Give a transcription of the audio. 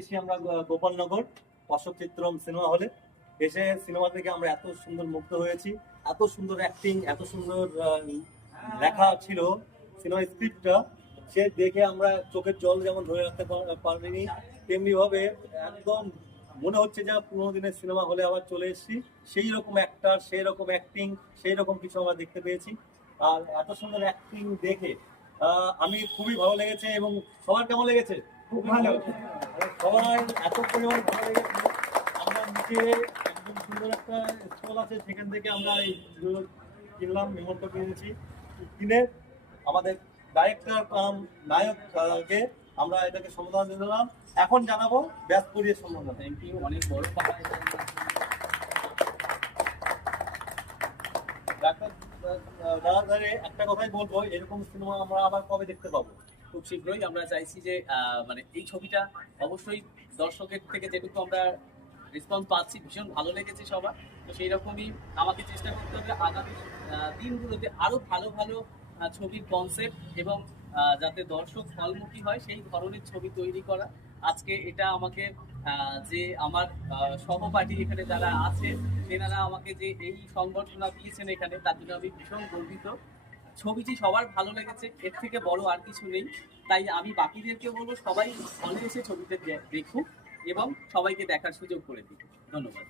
এসে আমরা গোপালনগর অশোক চিত্রম সিনেমা হলে এসে সিনেমা থেকে আমরা এত সুন্দর মুগ্ধ হয়েছি, এত সুন্দর অ্যাক্টিং, এত সুন্দর লেখা ছিল সিনেমার স্ক্রিপ্টটা। সে দেখে আমরা চোখের জল যেমন ধরে রাখতে পারিনি, তেমনি ভাবে একদম মনে হচ্ছে যে পুরোনো দিনের সিনেমা হলে আবার চলে এসেছি। সেই রকম অ্যাক্টার, সেই রকম অ্যাক্টিং, সেই রকম কিছু আমরা দেখতে পেয়েছি। আর এত সুন্দর অ্যাক্টিং দেখে আমি খুবই ভালো লেগেছে। এবং সবার কেমন লেগেছে? খুব ভালো। সবাই এত পরিমাণ ভালো লেগেছে, আমরা নিচে একদম সুন্দর একটা স্টল আছে, সেখান থেকে আমরা এইগুলো কিনলাম, মেমোটা কিনেছি। কিনে আমাদের ডাইরেক্টর কাম নায়ককে আমরা এটাকে সম্বোধন দিলাম। এখন জানাবো ব্যাসপুরের সম্বন্ধে। থ্যাংক ইউ, অনেক বড় দাদার ধারে একটা কথাই বলবো, এরকম সিনেমা আমরা আবার কবে দেখতে পাবো? খুব শীঘ্রই আমরা চাইছি যে মানে এই ছবিটা অবশ্যই দর্শকের থেকে যেটুকু আমরা রেসপন্স পাচ্ছি ভীষণ ভালো লেগেছে সবার। তো সেই রকমই আমাকে চেষ্টা করতে হবে আগামী দিনগুলোতে আরো ভালো ভালো ছবির কনসেপ্ট এবং যাতে দর্শক ফলমুখী হয় সেই ধরনের ছবি তৈরি করা। আজকে এটা আমাকে যে আমার সহপাঠী এখানে যারা আছে তেনারা আমাকে যে এই সংবর্ধনা দিয়েছেন এখানে, তার জন্য আমি ভীষণ গর্বিত। ছবিটি সবার ভালো লেগেছে, এর থেকে বড় আর কিছু নেই। তাই আমি বাকিদেরকে বলবো সবাই হলে এসে ছবিতে দেখুক এবং সবাইকে দেখার সুযোগ করে দিন। ধন্যবাদ।